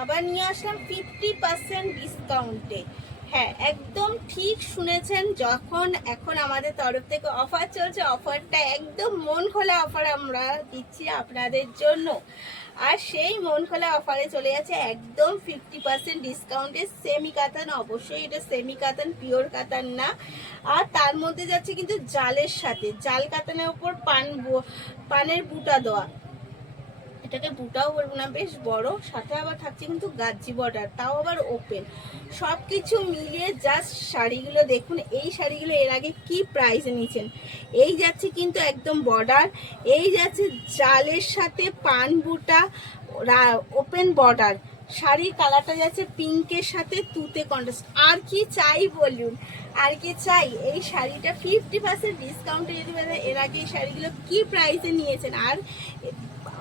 আবার নিয়ে আসলাম 50% ডিসকাউন্টে। হ্যাঁ, একদম ঠিক শুনেছেন। এখন আমাদের তরফ থেকে অফার চলছে, অফারটা একদম মন খোলা অফার আমরা দিচ্ছি আপনাদের জন্য। আর সেই মন খোলা অফারে চলে যাচ্ছে একদম 50% ডিসকাউন্টে সেমি কাতান। অবশ্যই এটা সেমি কাতান, পিওর কাতান না। আর তার মধ্যে যাচ্ছে কিন্তু জালের সাথে, জাল কাতানের উপর পানের বুটা দেওয়া, এটাকে বুটাও বলবো না, বেশ বড়, সাথে আবার থাকছে কিন্তু গাজি বর্ডার, তাও আবার ওপেন। সব কিছু মিলিয়ে জাস্ট শাড়িগুলো দেখুন। এই শাড়িগুলো এর আগে কি প্রাইসে নিয়েছেন। এই যাচ্ছে কিন্তু একদম বর্ডার, এই যাচ্ছে জালের সাথে পান বুটা, ওপেন বর্ডার। শাড়ির কালারটা যাচ্ছে পিঙ্কের সাথে তুতে কন্ট্রাস্ট। আর কি চাই বলুন, আর কি চাই। এই শাড়িটা 50% ডিসকাউন্টে যদি এর আগে এই শাড়িগুলো কি প্রাইসে নিয়েছেন। আর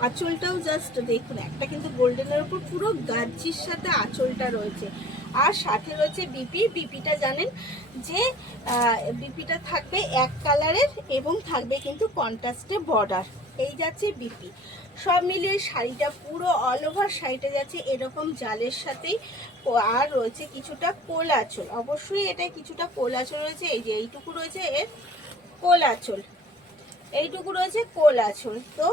আঁচলটাও জাস্ট দেখুন, একটা কিন্তু গোল্ডেনের উপর পুরো গাজির সাথে আঁচলটা রয়েছে। আর সাথে রয়েছে বিপিটা জানেন যে বিপিটা থাকবে এক কালারের এবং থাকবে কিন্তু কন্ট্রাস্টে বর্ডার। এই যাচ্ছে বিপি। সব মিলিয়ে শাড়িটা পুরো অল ওভার শাড়িটা যাচ্ছে এরকম জালের সাথেই। আর রয়েছে কিছুটা কোল আঁচল, অবশ্যই এটা কিছুটা কোল আঁচল রয়েছে। এই যে এইটুকু রয়েছে এর কোল আঁচল, এইটুকু রয়েছে কোল আঁচল। তো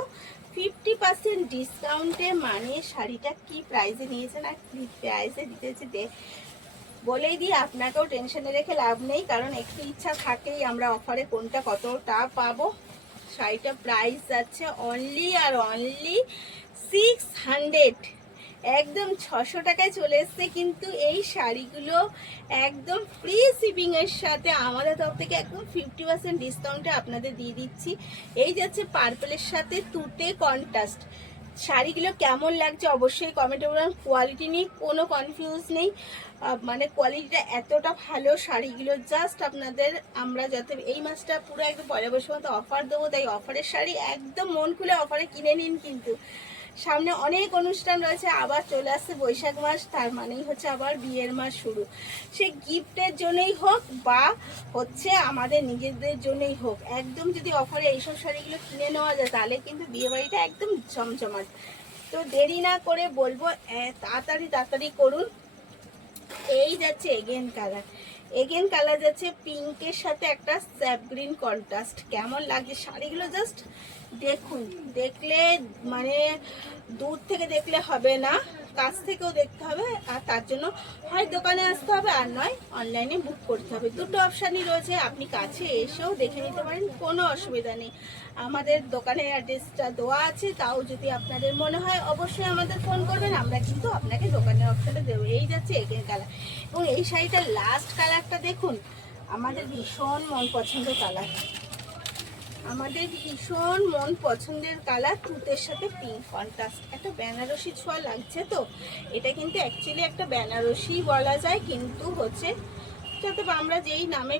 50% ডিসকাউন্টে মানে শাড়িটা কি প্রাইসে নিয়েছেন আর কি প্রাইসে দিতেছে বলেই দিই। আপনাকেও টেনশনে রেখে লাভ নেই, কারণ একটু ইচ্ছা থাকেই আমরা অফারে কোনটা কতটা পাবো। শাড়িটা প্রাইস যাচ্ছে অনলি আর অনলি 600, একদম 600 টাকায় চলে এসছে কিন্তু এই শাড়িগুলো একদম ফ্রি শিপিং এর সাথে আমাদের তরফ থেকে একদম 50% ডিসকাউন্টে আপনাদের দিয়ে দিচ্ছি। এই যাচ্ছে পার্পলের সাথে তুতে কন্ট্রাস্ট। শাড়িগুলো কেমন লাগছে অবশ্যই কমেন্টে বলুন। কোয়ালিটি নিয়ে কোনো কনফিউজ নেই, মানে কোয়ালিটিটা এতটা ভালো শাড়িগুলো। জাস্ট আপনাদের আমরা যত এই মাসটা পুরো একদম পয়লা বৈশাখ মতো অফার দেবো, তাই অফারের শাড়ি একদম মন খুলে অফারে কিনে নিন। কিন্তু সামনে অনেক অনুষ্ঠান রয়েছে, আবার চলে আসছে বৈশাখ মাস, তার মানেই হচ্ছে আবার বিয়ের মাস শুরু। সে গিফটের জন্যই হোক বা হচ্ছে আমাদের নিজেদের জন্যই হোক, একদম যদি অফারে এইসব শাড়িগুলো কিনে নেওয়া যায় তাহলে কিন্তু বিয়ে বাড়িটা একদম জমজমাট। তো দেরি না করে বলবো তাড়াতাড়ি করুন। এই যাচ্ছে এগেন কালার, এগেন কালার যাচ্ছে পিঙ্কের সাথে একটা স্যাপ গ্রিন কন্ট্রাস্ট। কেমন লাগছে শাড়িগুলো জাস্ট দেখুন, দেখলে মানে দূর থেকে দেখলে হবে না, কাছ থেকেও দেখতে হবে। আর তার জন্য হয় দোকানে আসতে হবে আর নয় অনলাইনে বুক করতে হবে। দুটো অপশানই রয়েছে, আপনি কাছে এসেও দেখে নিতে পারেন, কোনো অসুবিধা নেই। আমাদের দোকানের অ্যাড্রেসটা দেওয়া আছে, তাও যদি আপনাদের মনে হয় অবশ্যই আমাদের ফোন করবেন, আমরা কিন্তু আপনাকে দোকানের অপশানটা দেবো। এই যাচ্ছে এগেন কালার এবং এই শাড়িটার লাস্ট কালারটা দেখুন, আমাদের ভীষণ মন পছন্দের কালার, আমাদের ভীষণ মন পছন্দের কালার, তুতের সাথে পিঙ্ক কন্ট্রাস্ট। একটা বেনারসি ছোঁয়া লাগছে। তো এটা কিন্তু অ্যাকচুয়ালি একটা বেনারসি বলা যায়, কিন্তু হচ্ছে যাতে আমরা যেই নামে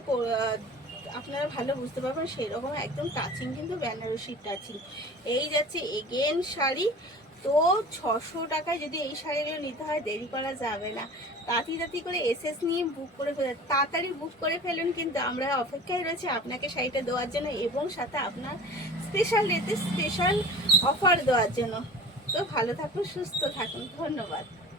আপনারা ভালো বুঝতে পারবেন সেই রকম একদম টাচিং, কিন্তু বেনারসির টাচিং। এই যাচ্ছে এগেন শাড়ি। তো 600 টাকায় যদি এই শাড়িগুলো নিতে হয় দেরি করা যাবে না, তাড়াতাড়ি করে এসএস নিয়ে বুক করে ফেলেন, তাড়াতাড়ি বুক করে ফেলুন। কিন্তু আমরা অপেক্ষায় রয়েছি আপনাকে শাড়িটা দেওয়ার জন্য এবং সাথে আপনার স্পেশাল রেটে স্পেশাল অফার দেওয়ার জন্য। তো ভালো থাকুন, সুস্থ থাকুন, ধন্যবাদ।